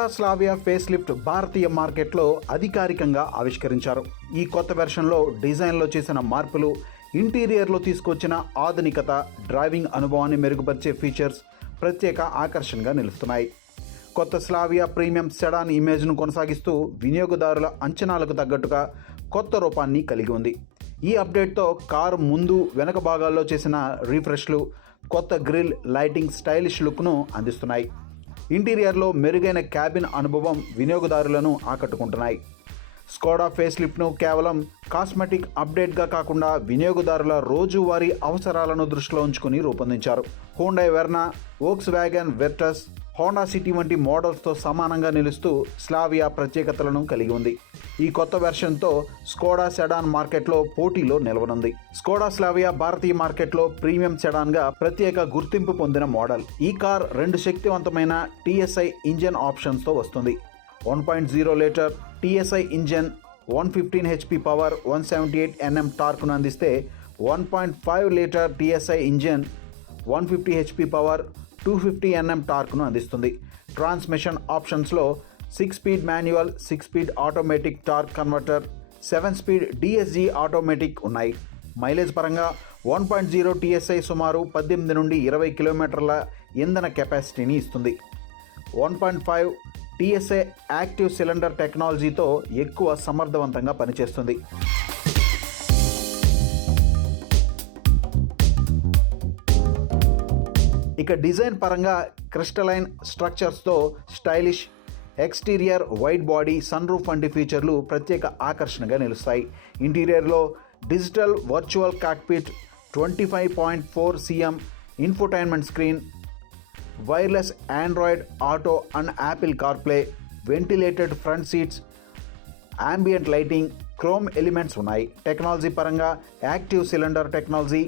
Skoda Slavia face lift భారతీయ మార్కెట్లో అధికారికంగా ఆవిష్కరించారు. ఈ కొత్త వెర్షన్లో డిజైన్లో చేసిన మార్పులు, ఇంటీరియర్లో తీసుకొచ్చిన ఆధునికత, డ్రైవింగ్ అనుభవాన్ని మెరుగుపరిచే ఫీచర్స్ ప్రత్యేక ఆకర్షణగా నిలుస్తున్నాయి. కొత్త స్లావియా ప్రీమియం సెడాన్ ఇమేజ్ను కొనసాగిస్తూ వినియోగదారుల అంచనాలకు తగ్గట్టుగా కొత్త రూపాన్ని కలిగి ఉంది. ఈ అప్డేట్తో కారు ముందు వెనక భాగాల్లో చేసిన రీఫ్రెష్లు కొత్త గ్రిల్, లైటింగ్, స్టైలిష్ లుక్ను అందిస్తున్నాయి. ఇంటీరియర్లో మెరుగైన క్యాబిన్ అనుభవం వినియోగదారులను ఆకట్టుకుంటున్నాయి. స్కోడా ఫేస్ లిఫ్ట్ను కేవలం కాస్మెటిక్ అప్డేట్గా కాకుండా వినియోగదారుల రోజువారీ అవసరాలను దృష్టిలో ఉంచుకుని రూపొందించారు. Hyundai Verna, Volkswagen Virtus, Honda City వంటి మోడల్స్తో సమానంగా నిలుస్తూ స్లావియా ప్రత్యేకతలను కలిగి ఉంది. ఈ కొత్త వెర్షన్తో స్కోడా సెడాన్ మార్కెట్లో పోటీలో నిలవనుంది. స్కోడా స్లావియా భారతీయ మార్కెట్లో ప్రీమియం సెడాన్గా ప్రత్యేక గుర్తింపు పొందిన మోడల్. ఈ కార్ 2 శక్తివంతమైన TSI ఇంజన్ ఆప్షన్స్తో వస్తుంది. 1.0 litre TSI engine 115 HP power, 178 Nm టార్క్ను అందిస్తే 1.5 litre TSI engine 150 HP power, 250 Nm టార్క్ను అందిస్తుంది. ట్రాన్స్మిషన్ ఆప్షన్స్లో 6 speed manual, 6 speed automatic torque converter, 7 speed DSG automatic ఉన్నాయి. మైలేజ్ పరంగా 1.0 TSI సుమారు 18 నుండి 20 కిలోమీటర్ల ఇంధన కెపాసిటీని ఇస్తుంది. 1.5 TSI యాక్టివ్ సిలిండర్ టెక్నాలజీతో ఎక్కువ సమర్థవంతంగా పనిచేస్తుంది. ఇక డిజైన్ పరంగా క్రిస్టలైన్ స్ట్రక్చర్స్తో stylish exterior, wide body, sun roof వంటి ఫీచర్లు ప్రత్యేక ఆకర్షణగా నిలుస్తాయి. ఇంటీరియర్లో digital virtual cockpit, 25.4 cm infotainment screen, wireless Android Auto and Apple CarPlay, ventilated front seats, ambient lighting, chrome elements ఉన్నాయి. టెక్నాలజీ పరంగా active cylinder technology,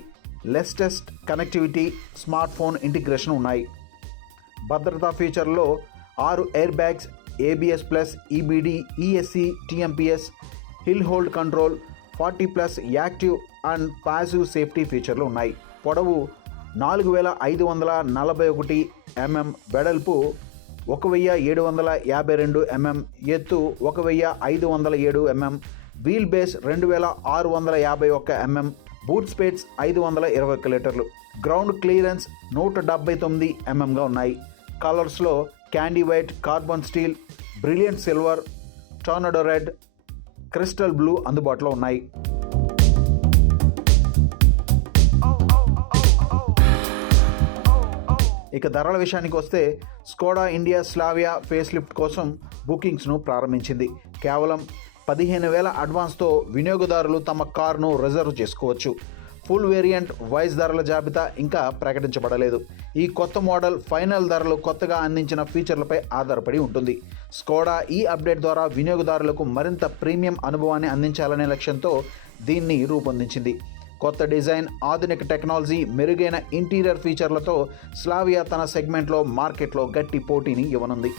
latest connectivity, smart phone integration ఉన్నాయి. భద్రతా ఫీచర్లో 6 air bags, ABS+, EBD, ESC, TMPS, hill hold control, 40+ active and passive safety ఫీచర్లు ఉన్నాయి. పొడవు 4541 mm, వెడల్పు 1752 mm, ఎత్తు 1507 mm, wheel base 2651 mm, boot space 521 లీటర్లు, గ్రౌండ్ క్లియరెన్స్ 179 mmగా ఉన్నాయి. కలర్స్లో candy white, carbon steel, brilliant silver, tornado red, crystal blue అందుబాటులో ఉన్నాయి. ఇక ధరల విషయానికి వస్తే Skoda India Slavia face lift కోసం బుకింగ్స్ను ప్రారంభించింది. కేవలం 15,000 అడ్వాన్స్తో వినియోగదారులు తమ కారును రిజర్వ్ చేసుకోవచ్చు. ఫుల్ వేరియంట్ వైస్ ధరల జాబితా ఇంకా ప్రకటించబడలేదు. ఈ కొత్త మోడల్ ఫైనల్ ధరలు కొత్తగా అందించిన ఫీచర్లపై ఆధారపడి ఉంటుంది. స్కోడా ఈ అప్డేట్ ద్వారా వినియోగదారులకు మరింత ప్రీమియం అనుభవాన్ని అందించాలనే లక్ష్యంతో దీన్ని రూపొందించింది. కొత్త డిజైన్, ఆధునిక టెక్నాలజీ, మెరుగైన ఇంటీరియర్ ఫీచర్లతో స్లావియా తన సెగ్మెంట్లో మార్కెట్లో గట్టి పోటీని ఇవ్వనుంది.